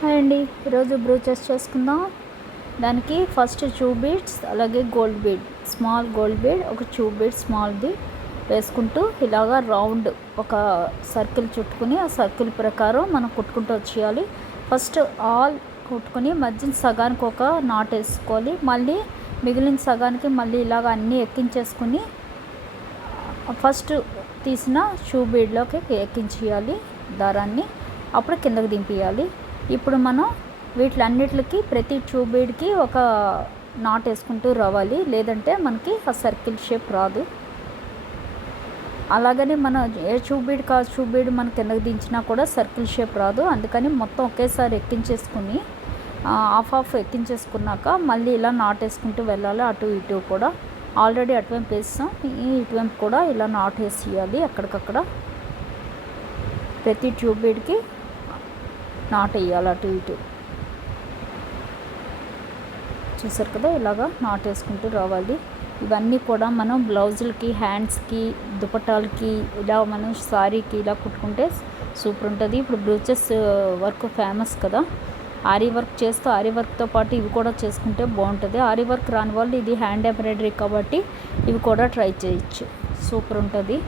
Hi అండి, ఈరోజు బ్రూచెస్ చేసుకుందాం. దానికి ఫస్ట్ 2 బీడ్స్, అలాగే gold bead, small gold bead, ఒక 2 బీడ్ స్మాల్ది వేసుకుంటూ ఇలాగా రౌండ్ ఒక సర్కిల్ చుట్టుకుని ఆ సర్కిల్ ప్రకారం మనం కుట్టుకుంటూ వచ్చేయాలి. ఫస్ట్ ఆల్ కుట్టుకుని మధ్యన సగానికి ఒక నాట్ వేసుకోవాలి. మళ్ళీ మిగిలిన సగానికి మళ్ళీ ఇలాగ అన్నీ ఎక్కించేసుకుని ఫస్ట్ తీసిన 2 బీడ్లోకి ఎక్కించేయాలి దారాన్ని. అప్పుడు కిందకి దింపేయాలి. ఇప్పుడు మనం వీటిలన్నిటికి ప్రతి 2 బీడ్కి ఒక నాట్ వేసుకుంటూ రావాలి, లేదంటే మనకి ఆ సర్కిల్ షేప్ రాదు. అలాగని మనం ఏ 2 బీడ్ కాదు 2 బీడ్ మనం కిందకి దించినా కూడా సర్కిల్ షేప్ రాదు. అందుకని మొత్తం ఒకేసారి ఎక్కించేసుకుని హాఫ్ ఎక్కించేసుకున్నాక మళ్ళీ ఇలా నాట్ వేసుకుంటూ వెళ్ళాలి. అటు ఇటు కూడా ఆల్రెడీ అటువైపు వేస్తాం, ఇటువైపు కూడా ఇలా నాట్ వేసేయాలి. అక్కడికక్కడ ప్రతి 2 బీడ్కి నాట్ వేయాలి అటు ఇటు. చూసారు కదా, ఇలాగా నాట్ వేసుకుంటూ రావాలి. ఇవన్నీ కూడా మనం బ్లౌజులకి, హ్యాండ్స్కి, దుపట్టాలకి, ఇలా మనం సారీకి ఇలా కుట్టుకుంటే సూపర్ ఉంటుంది. ఇప్పుడు బ్రూచెస్ వర్క్ ఫేమస్ కదా, ఆరీ వర్క్ చేస్తూ ఆరీ వర్క్తో పాటు ఇవి కూడా చేసుకుంటే బాగుంటుంది. ఆరీ వర్క్ రాని వాళ్ళు ఇది హ్యాండ్ ఎంబ్రాయిడరీ కాబట్టి ఇవి కూడా ట్రై చేయొచ్చు, సూపర్ ఉంటుంది.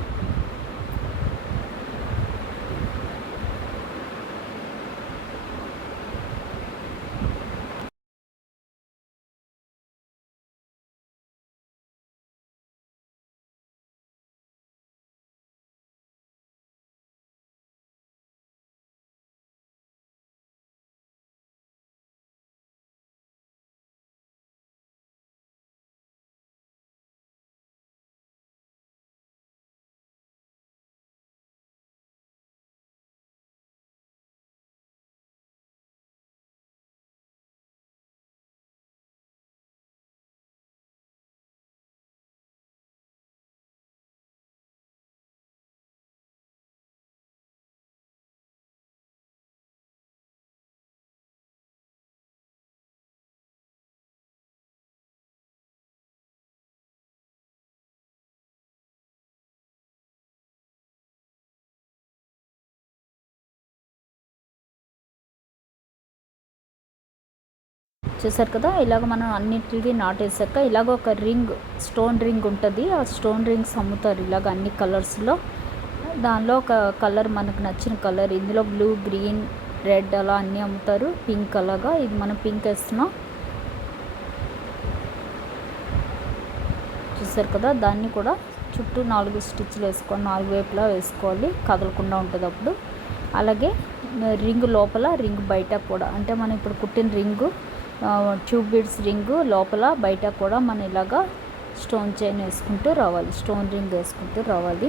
చూసారు కదా, ఇలాగ మనం అన్నిటికీ నాటేసాక ఇలాగ ఒక రింగ్, స్టోన్ రింగ్ ఉంటుంది. ఆ స్టోన్ రింగ్స్ అమ్ముతారు ఇలాగ అన్ని కలర్స్లో. దానిలో ఒక కలర్ మనకు నచ్చిన కలర్, ఇందులో బ్లూ, గ్రీన్, రెడ్ అలా అన్నీ అమ్ముతారు. పింక్ అలాగా, ఇది మనం పింక్ వేస్తున్నాం. చూసారు కదా, దాన్ని కూడా చుట్టూ 4 స్టిచ్లు వేసుకోవాలి, 4 వైపులా వేసుకోవాలి, కదలకుండా ఉంటుంది అప్పుడు. అలాగే రింగ్ లోపల, రింగ్ బయట కూడా, అంటే మనం ఇప్పుడు కుట్టిన రింగు 2 బీడ్స్ రింగు లోపల బయట కూడా మనం ఇలాగా స్టోన్ చైన్ వేసుకుంటూ రావాలి, స్టోన్ రింగ్ వేసుకుంటూ రావాలి.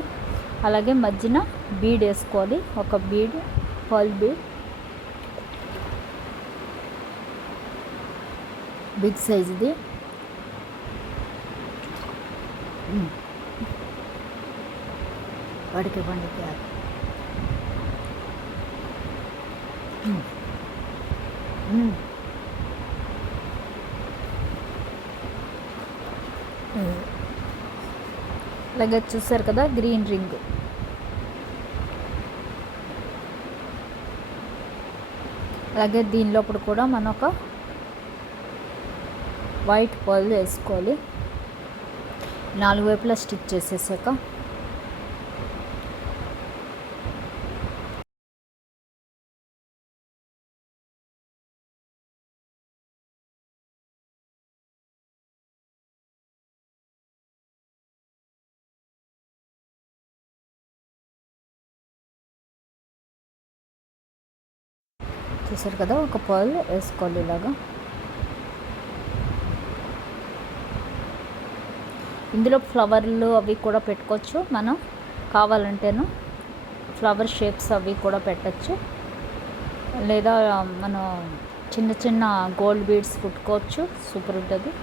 అలాగే మధ్యన బీడ్ వేసుకోవాలి, ఒక బీడ్, పర్ల్ బీడ్, బిగ్ సైజుది. వాడికి పండుగ అలాగే చూసారు కదా, గ్రీన్ రింగ్. అలాగే దీని లోపల కూడా మనం ఒక వైట్ పర్ల్ వేసుకోవాలి. 4 వైపులా స్టిచ్ చేసేసాక చూసారు కదా, ఒక పర్ల్ వేసుకోవాలి ఇలాగా. ఇందులో ఫ్లవర్లు అవి కూడా పెట్టుకోవచ్చు, మనం కావాలంటేను ఫ్లవర్ షేప్స్ అవి కూడా పెట్టచ్చు, లేదా మనం చిన్న చిన్న గోల్డ్ బీడ్స్ కుట్టుకోవచ్చు, సూపర్ ఉంటుంది.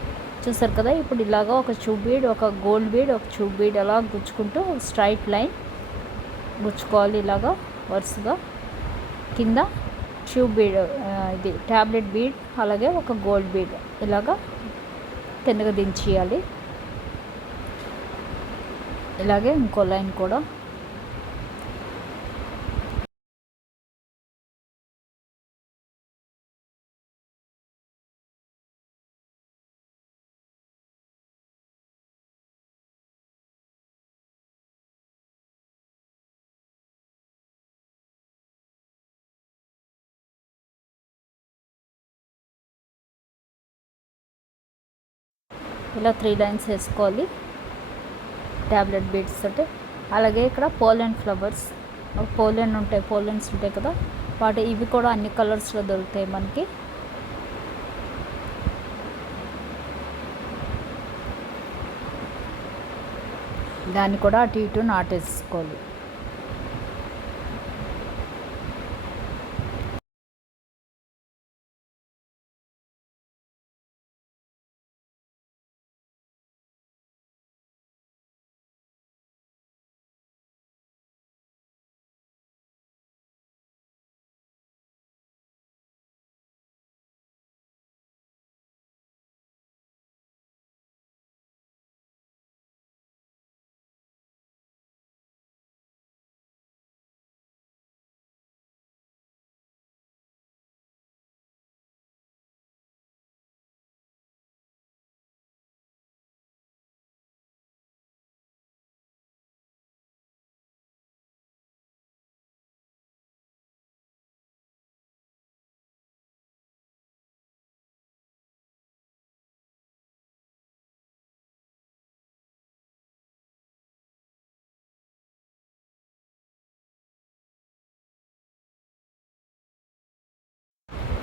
చూసారు కదా, ఇప్పుడు ఇలాగా ఒక 2 బీడ్, ఒక గోల్డ్ బీడ్, ఒక 2 బీడ్ అలా గుచ్చుకుంటూ స్ట్రైట్ లైన్ గుచ్చుకోవాలి ఇలాగా వరుసగా. కింద 2 బీడ్, ఇది ట్యాబ్లెట్ బీడ్, అలాగే ఒక గోల్డ్ బీడ్ ఇలాగా కిందగా దించేయాలి. ఇలాగే ఇంకో లైన్ కూడా ఇలా 3 లైన్స్ వేసుకోవాలి ట్యాబ్లెట్ బీడ్స్ తోటి. అలాగే ఇక్కడ పోలెండ్ ఫ్లవర్స్, పోలెండ్స్ ఉంటాయి కదా, ఇవి కూడా అన్ని కలర్స్లో దొరుకుతాయి మనకి. దాన్ని కూడా అటు ఇటు నాటేసుకోవాలి.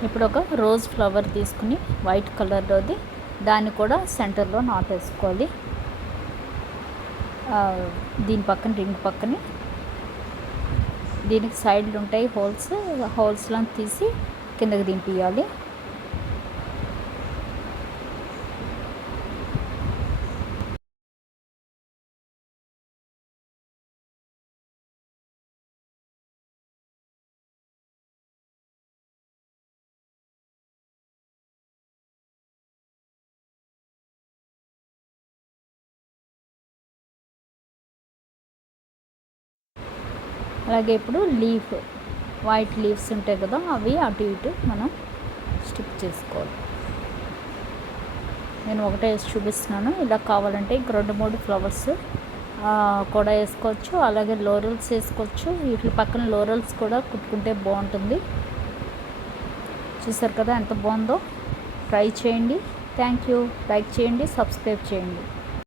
ఇప్పుడు ఒక రోజ్ ఫ్లవర్ తీసుకుని వైట్ కలర్లోది, దాన్ని కూడా సెంటర్లో నాటేసుకోవాలి. దీని పక్కన రింగ్ పక్కనే దీనికి సైడ్లు ఉంటాయి హోల్స్లో తీసి కిందకి దింపియాలి. అలాగే ఇప్పుడు వైట్ లీవ్స్ ఉంటాయి కదా, అవి అటు ఇటు మనం స్టిక్ చేసుకోవాలి. నేను ఒకటే వేసి చూపిస్తున్నాను. ఇలా కావాలంటే ఇంక 2-3 ఫ్లవర్స్ కూడా వేసుకోవచ్చు. అలాగే లోరల్స్ వేసుకోవచ్చు. వీటి పక్కన లోరల్స్ కూడా కుట్టుకుంటే బాగుంటుంది. చూసారు కదా ఎంత బాగుందో. ట్రై చేయండి. Thank you. లైక్ చేయండి, సబ్స్క్రైబ్ చేయండి.